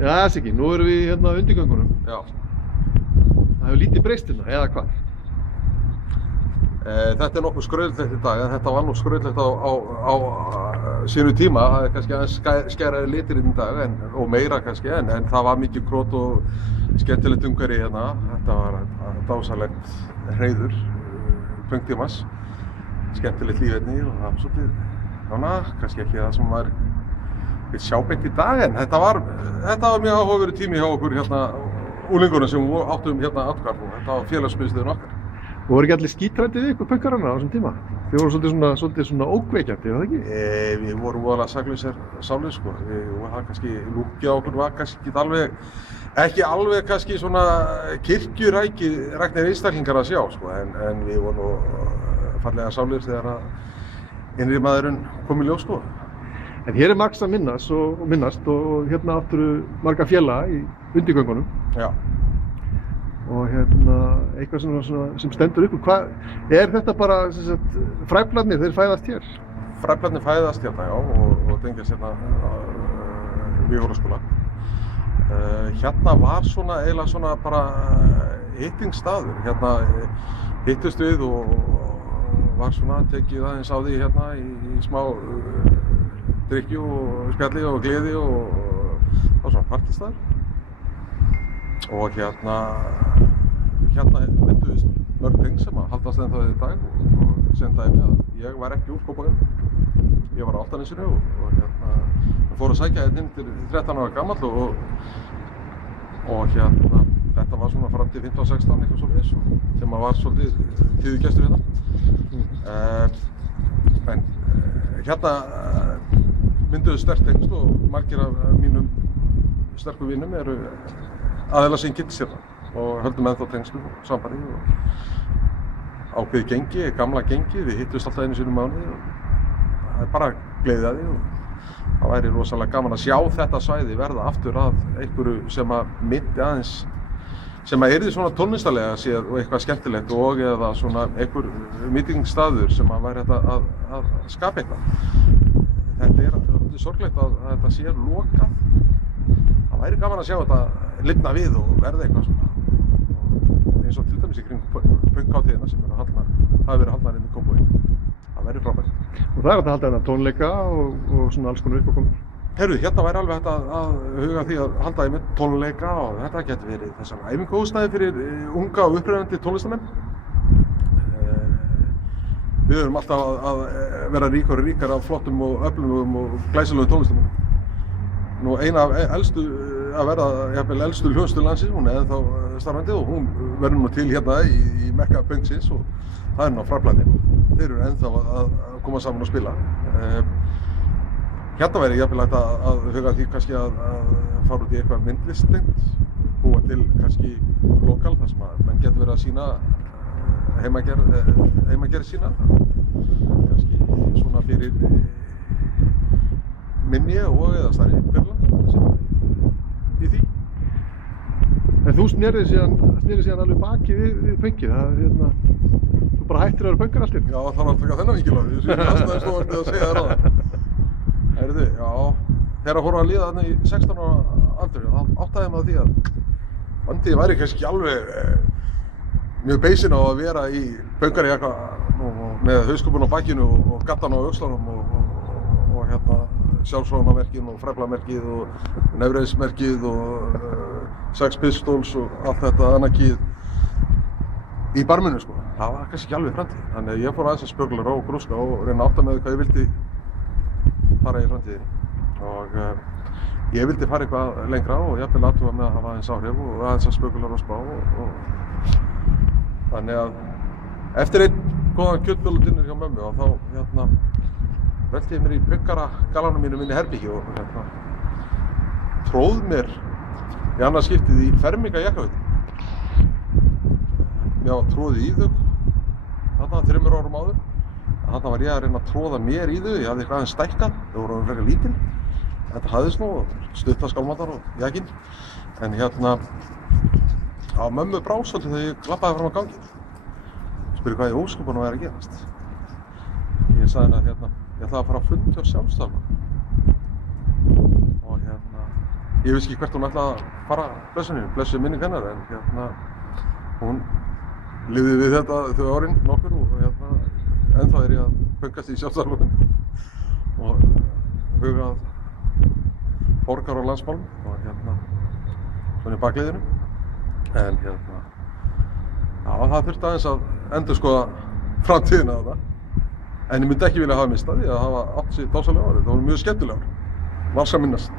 Já, Siggi, nú erum við hérna á undirgöngunum. Já. Það hefur lítið breyst hérna, eða hvað? Þetta nokkuð skrautlegt í dag, en þetta var nú skrautlegt á sínu tíma. Það kannski aðeins skæraði litir í dag, og meira kannski, en það var mikið krot og skemmtilegt umhverfi hérna. Þetta var dásalegt hreiður pönktímans, skemmtilegt lífefni og það var svolítið, kannski ekki það sem maður vill sjá beint í dag, en þetta var mjög áhugaverður tími hjá okkur hérna unglingunum sem áttum hérna atkvarf og þetta var félagsmiðstöðin okkar. Og voru ekki allir skítræddir við ykkur pönkarana á þessum tíma? Þið voru svolítið svona ókveikjandi, var það ekki? Við vorum voðalega saklausar sálir, sko. Það kannski lúkið á okkur var kannski ekki alveg kannski svona kirkjuræknir einstaklingar að sjá, sko, en við vorum nú fallega sálir þegar að innri maðurinn kom í ljós, sko. En hér Max að minnast og hérna áttu marga félaga í undirgöngunum. Já. Og hérna eitthvað sem stendur upp. Þetta bara fræflarnir, þeir fæðast hér? Fræflarnir fæðast hérna, já, og tengjast hérna við Hólaskóla. Hérna var eiginlega svona bara hittingsstaður. Hérna hittust við og var svona tekið aðeins á því hérna í smá drykju og spjalli og gleði og svona partístaður. Og hérna mynduðist mörg ting sem að haldast ennþá í dag og sem dæmi að ég var ekki úr Kópavogi. Ég var á Álftanesinu og hérna fór að sækja hérna inn til 13 ára gamall og hérna þetta var svona fram til 15-16 eitthvað svoleiðis sem að var svolítið tíðugestur hérna. En hérna mynduðust sterk tengsl og margir af mínum sterku vinum eru aðeila sem kynntist hérna og höldum ennþá tengslum og sambandi og ákveðið gengi, gamla gengi, við hittust alltaf einu sinni í mánuði og það bara gleðið að því og það væri rosalega gaman að sjá þetta svæði verða aftur að einhverju sem að myndi aðeins, sem að yrði svona tónlistarlega séð og eitthvað skemmtilegt og eða svona einhver meetingstaður sem að væri þetta að skapa eitthvað. Þetta er sorglegt að þetta sé lokað. Það væri gaman að sjá þetta lifna við og verða eitthvað svona eins og til dæmis í kring pönkhátíðina sem hafa verið haldnar inn í Kópavogi. Það væri frábært. Og það er hægt að halda hérna tónleika og svona alls konar uppákomur? Heyrðu, hérna væri alveg hægt að huga því að halda einmitt tónleika og þetta geti verið þessar æfinguhúsnæði fyrir unga og upprennandi tónlistamenn. Við erum alltaf að vera ríkari og ríkari af flottum og öflugum og glæsilegum tónlistamönnum. Nú eina af elstu hljómsveitum landsins, hún er ennþá starfandi og hún verður nú til hérna í mekka pönksins og það er nú Fræflarnir. Þeir eru ennþá að koma saman og spila. Hérna væri jafnvel hægt að huga því kannski að fara út í eitthvað myndlisttengt, búa til kannski lokal þar sem að menn getur verið að sýna heimagerð sína, kannski svona fyrir minni og eða stærri hverfland sem í því. En þú snerið síðan alveg baki við pönkið, þú bara hættir að vera pönkar allt í einu? Já, það var að taka þennan vikilag, ég sé aðstæðist og vartið að segja þér á það. Heyrðu, já, þegar fórum að líða þarna í 16 ára aldri, þá áttaði maður því að framtíðin væri kannski alveg mjög beisinn á að vera í pönkari með hauskúpun á bakinu og gattan á öxlunum og hérna sjálfsfróðunarmerkin og Fræflamerkið og Nefreiðsmerkið og Sex Pistols og allt þetta anarkið í barminu, sko. Það var kannski ekki alveg framtíð. Þannig að ég fór aðeins að spögla og grúska og reyna að átta með hvað ég vildi fara í framtíðinni. Og ég vildi fara eitthvað lengra og jafnvel athuga með að hafa aðeins áhrif og aðeins að spögla og spá þannig að eftir einn góðan kjötbölludinner hjá mömmu og þá velti ég mér í pönkara-galanum mínum inn í herbyggi og tróð mér í annað skiptið í fermingajakkafötin. Mér var tróðið í þau þarna 3 árum áður. Þarna var ég að reyna að tróða mér í þau, ég hafði eitthvað aðeins stækkað, þau voru frekar lítil. Þetta hafðist nú og stutta skálmandar og jakkinn. En hérna á mömmu brá svolítið þegar ég labbaði fram á ganginn. Spurði hvað í ósköpunum væri að gerast. Ég sagði henni að ég ætlaði að fara á fund hjá Sjálfstæðisflokknum. Og ég vissi ekki hvert hún ætlaði að fara blessuð minning hennar, en hún lifði við þetta þau árin nokkur og ennþá er ég að pöngast í sjálfsálfum og hugað borgar og landsmálum og svona í bakliðinu, en já, það þurfti aðeins að endurskoða framtíðina þarna, en ég myndi ekki vilja hafa mistað því að hafa átt sér dásamlega ár, það voru mjög skemmtilega ár, margs að minnast.